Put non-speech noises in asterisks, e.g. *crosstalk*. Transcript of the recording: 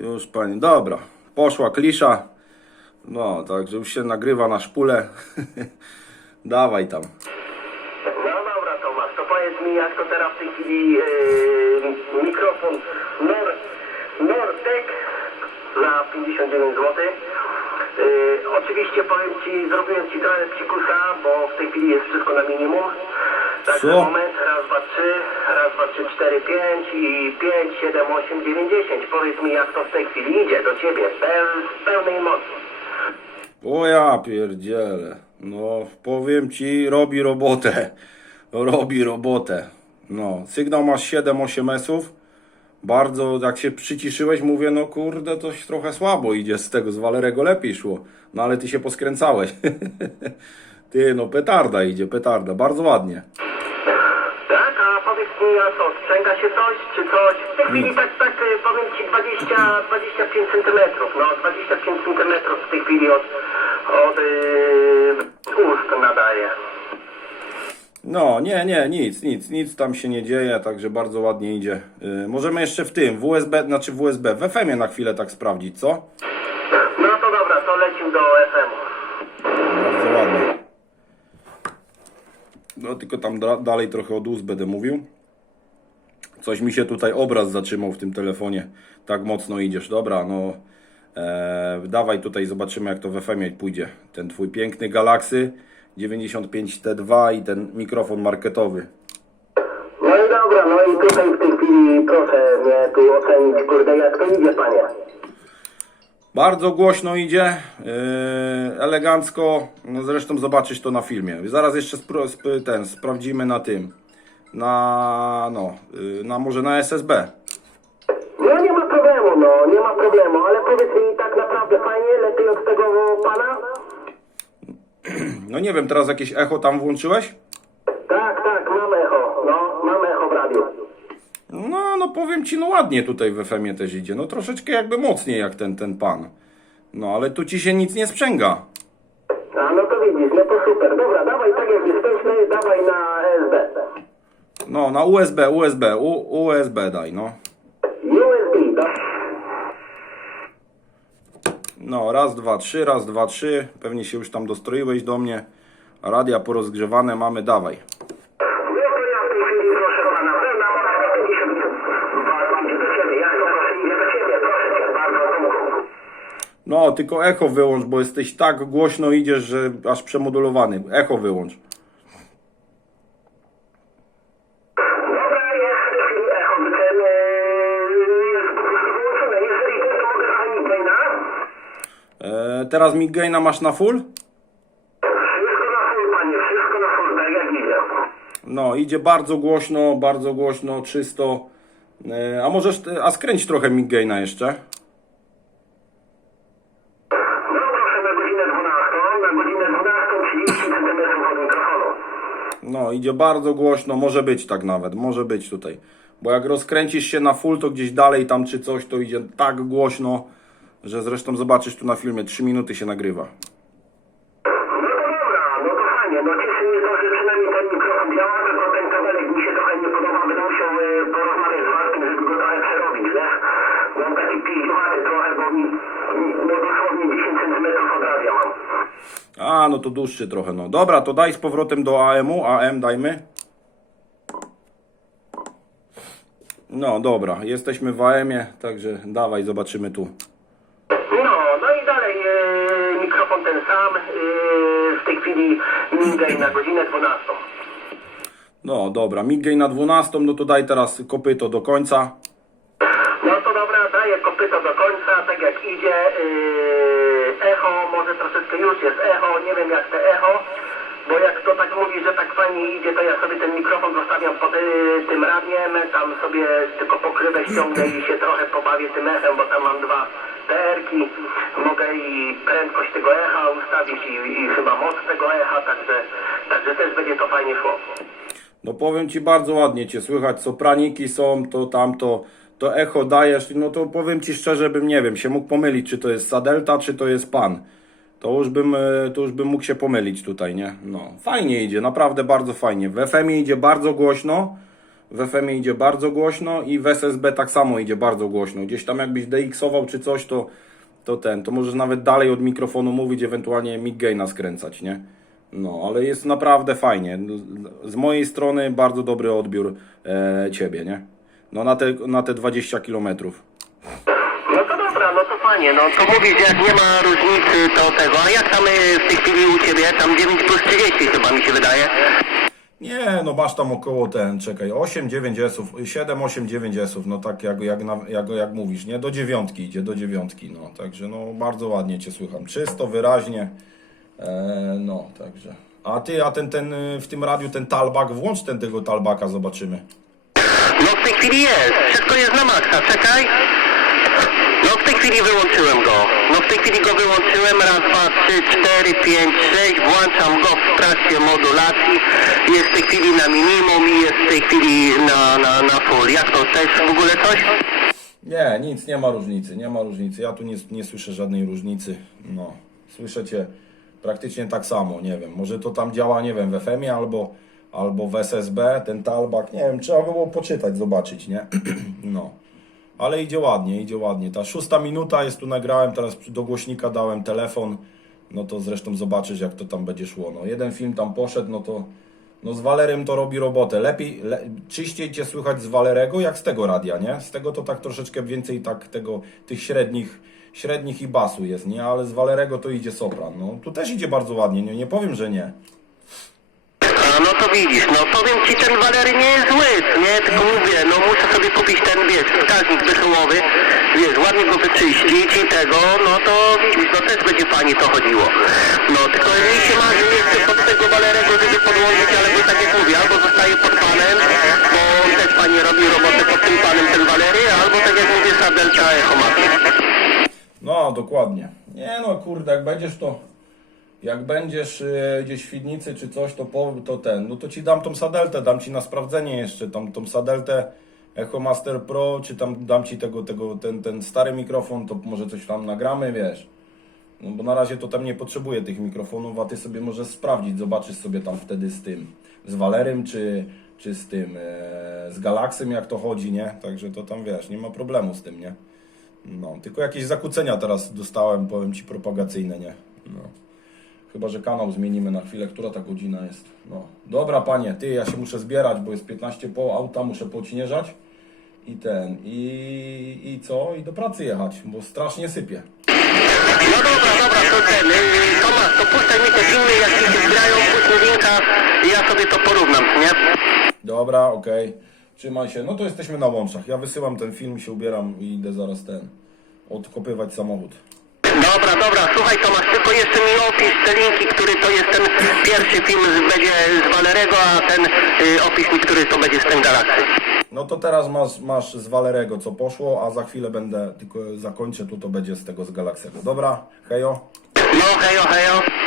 Już pani, dobra. Poszła klisza. No, także już się nagrywa na szpulę. *laughs* Dawaj tam. No dobra Tomasz, to powiedz mi jak to teraz w tej chwili yy, mikrofon Nor, Nortek za 59 zł. Yy, oczywiście powiem Ci, zrobiłem Ci trochę psikusa, bo w tej chwili jest wszystko na minimum. Także Co? moment, raz, dwa, trzy, raz, dwa, trzy, cztery, pięć i pięć, siedem, osiem, dziewięć, dziesięć. Powiedz mi jak to w tej chwili idzie do Ciebie, peł, z pełnej mocy. O ja pierdzielę. No, powiem ci, robi robotę. Robi robotę. No, sygnał masz 7-8 esów. Bardzo, jak się przyciszyłeś, mówię, no kurde, to trochę słabo idzie z tego, z Walerego lepiej szło. No ale ty się poskręcałeś. *laughs* Ty, no petarda idzie, petarda, bardzo ładnie. Tak, a powiedz mi, a co, sprzęga się coś, czy coś? W tej chwili tak, tak, y, powiem Ci 20, 25 centymetrów, no 25 centymetrów w tej chwili od, od yy, ust nadaje. No, nie, nie, nic, nic, nic tam się nie dzieje, także bardzo ładnie idzie. Yy, możemy jeszcze w tym, w USB, znaczy w USB, w FM-ie na chwilę tak sprawdzić, co? No to dobra, to lecimy do FM-u. Bardzo ładnie. No tylko tam da, dalej trochę od ust będę mówił. Coś mi się tutaj obraz zatrzymał w tym telefonie. Tak mocno idziesz. Dobra, no e, dawaj tutaj zobaczymy jak to w FM pójdzie. Ten twój piękny Galaxy 95T2 i ten mikrofon marketowy. No i dobra, no i tutaj w tej chwili proszę mnie tu ocenić, kurde, jak to idzie, panie. Bardzo głośno idzie, yy, elegancko. No zresztą zobaczysz to na filmie. Zaraz jeszcze ten sprawdzimy na tym. Na no, yy, na może na SSB. No nie ma problemu, no, nie ma problemu, ale powiedz mi tak naprawdę fajnie, lepiej od tego pana? No nie wiem, teraz jakieś echo tam włączyłeś? Tak, tak, mam echo, no, mam echo w radiu. No, no powiem ci, no ładnie tutaj w FM-ie też idzie. No troszeczkę jakby mocniej jak ten, ten pan. No ale tu ci się nic nie sprzęga. A no to widzisz, no to super. Dobra, dawaj tak jak jesteśmy, dawaj na SB. No, na USB, USB, U, USB daj, no. USB, do... No, raz, dwa, trzy, raz, dwa, trzy. Pewnie się już tam dostroiłeś do mnie. Radia porozgrzewane mamy, dawaj. No to ja w tej chwili, proszę pana, pełna moc 52 idzie do ciebie. Jak to proszę idzie do ciebie, proszę cię bardzo, Tomku. No, tylko echo wyłącz, bo jesteś tak głośno idziesz, że aż przemodulowany. Echo wyłącz. Dobra, jest w tej chwili echo, ten yy, jest wyłączone. Jeżeli to mogę pani Gaina. E, teraz Migaina masz na full? Wszystko na full, panie, wszystko na full, tak jak idzie. No, idzie bardzo głośno, bardzo głośno, czysto. E, a możesz, a skręć trochę Migaina jeszcze. No, idzie bardzo głośno, może być tak nawet, może być tutaj. Bo jak rozkręcisz się na full, to gdzieś dalej tam czy coś, to idzie tak głośno, że zresztą zobaczysz tu na filmie, 3 minuty się nagrywa. No to dobra, no to fajnie, no cieszy mnie to, że przynajmniej ten mikrofon działa, tylko ten kabelek mi się trochę nie podoba, będę musiał y, porozmawiać z Markiem, żeby go trochę przerobić, wiesz? Mam taki piździłaty trochę, bo mi, mi- no dosłownie 10 cm od radia mam. A, no to dłuższy trochę, no. Dobra, to daj z powrotem do AM-u, AM dajmy. No, dobra, jesteśmy w AM-ie, także dawaj, zobaczymy tu. No, no i dalej y, mikrofon ten sam, y, w tej chwili migaj na godzinę 12. No, dobra, Midgay na 12, no to daj teraz kopyto do końca. Daję kopyto do końca, tak jak idzie. Yy, echo, może troszeczkę już jest echo, nie wiem jak te echo, bo jak to tak mówi, że tak fajnie idzie, to ja sobie ten mikrofon zostawiam pod y, tym radiem, tam sobie tylko pokrywę ściągnę i się trochę pobawię tym echem, bo tam mam dwa PR-ki, mogę i prędkość tego echa ustawić i, i chyba moc tego echa, także, także też będzie to fajnie szło. No powiem Ci bardzo ładnie Cię słychać, sopraniki są, to tamto, to echo dajesz, no to powiem Ci szczerze, bym nie wiem, się mógł pomylić, czy to jest Sadelta, czy to jest Pan. To już bym, e, to już bym mógł się pomylić tutaj, nie? No, fajnie idzie, naprawdę bardzo fajnie. W FM idzie bardzo głośno, w FM idzie bardzo głośno i w SSB tak samo idzie bardzo głośno. Gdzieś tam jakbyś DX-ował czy coś, to, to ten, to możesz nawet dalej od mikrofonu mówić, ewentualnie mic gaina skręcać, nie? No, ale jest naprawdę fajnie. Z mojej strony bardzo dobry odbiór e, ciebie, nie? No na te, na te 20 kilometrów. No to dobra, no to fajnie, no to mówisz, jak nie ma różnicy to tego, a jak tam y, w tej chwili u Ciebie, tam 9 plus 30 chyba mi się wydaje. Nie, no masz tam około ten, czekaj, 8, 9 esów, 7, 8, 9 esów, no tak jak, jak, na- jak, jak mówisz, nie? Do dziewiątki idzie, do dziewiątki, no. Także no bardzo ładnie Cię słucham, czysto, wyraźnie, e, no, także. A Ty, a ten, ten, y, w tym radiu ten talbak, włącz ten tego talbaka, zobaczymy. No w tej chwili jest, wszystko jest na maksa, czekaj. No w tej chwili wyłączyłem go. No w tej chwili go wyłączyłem, raz, dwa, trzy, cztery, pięć, sześć, włączam go w trakcie modulacji. Jest w tej chwili na minimum i jest w tej chwili na, na, na full. Jak to, też w ogóle coś? Nie, nic, nie ma różnicy, nie ma różnicy. Ja tu nie, nie słyszę żadnej różnicy. No, słyszę cię praktycznie tak samo, nie wiem. Może to tam działa, nie wiem, w FM-ie albo, albo w SSB, ten talbak, nie wiem, trzeba było poczytać, zobaczyć, nie? *clears throat* no. Ale idzie ładnie, idzie ładnie. Ta szósta minuta jest tu nagrałem, teraz do głośnika dałem telefon. No to zresztą zobaczysz, jak to tam będzie szło. No, jeden film tam poszedł, no to no z Walerem to robi robotę. Lepiej, le, czyściej cię słychać z Walerego jak z tego radia, nie? Z tego to tak troszeczkę więcej tak tego, tych średnich, średnich i basu jest, nie? Ale z Walerego to idzie sopran. No tu też idzie bardzo ładnie, nie, nie powiem, że nie. To widzisz, no powiem ci, ten Walery nie jest zły, nie? Tylko mówię, no muszę sobie kupić ten, wiesz, wskaźnik wychyłowy, wiesz, ładnie go wyczyścić i tego, no to widzisz, no też będzie fajnie to chodziło. No tylko mi się marzy jeszcze pod tego Walerego, żeby podłączyć, ale bo tak jak mówię, albo zostaje pod panem, bo on też fajnie robi robotę pod tym panem ten Walery, albo tak jak mówię, Sadelta Echo. No, dokładnie. Nie no, kurde, jak będziesz to. Jak będziesz e, gdzieś w Świdnicy czy coś, to, po, to ten, no to ci dam tą sadeltę, dam ci na sprawdzenie jeszcze, tam tą sadeltę Echo Master Pro, czy tam dam ci tego, tego, ten, ten stary mikrofon, to może coś tam nagramy, wiesz. No bo na razie to tam nie potrzebuję tych mikrofonów, a ty sobie możesz sprawdzić, zobaczysz sobie tam wtedy z tym, z Walerym, czy, czy z tym, e, z Galaxem, jak to chodzi, nie? Także to tam wiesz, nie ma problemu z tym, nie? No, tylko jakieś zakłócenia teraz dostałem, powiem ci, propagacyjne, nie? No. Chyba, że kanał zmienimy na chwilę, która ta godzina jest. No. Dobra, panie, ty, ja się muszę zbierać, bo jest 15 po auta, muszę podśnieżać. I ten, i, i co? I do pracy jechać, bo strasznie sypie. No dobra, dobra, to ten, yy, Tomasz, to puszczaj mi te filmy, jak ci się zgrają, puść mi linka i ja sobie to porównam, nie? Dobra, okej. Trzymaj się. No to jesteśmy na łączach. Ja wysyłam ten film, się ubieram i idę zaraz ten odkopywać samochód. Dobra, dobra, słuchaj Tomasz, tylko jeszcze mi opisz te linki, który to jest ten pierwszy film z, będzie z Walerego, a ten y, opisz mi, który to będzie z ten Galaxy. No to teraz masz, masz z Walerego co poszło, a za chwilę będę, tylko zakończę tu, to będzie z tego z Galaxego. Dobra, hejo. No, hejo, hejo.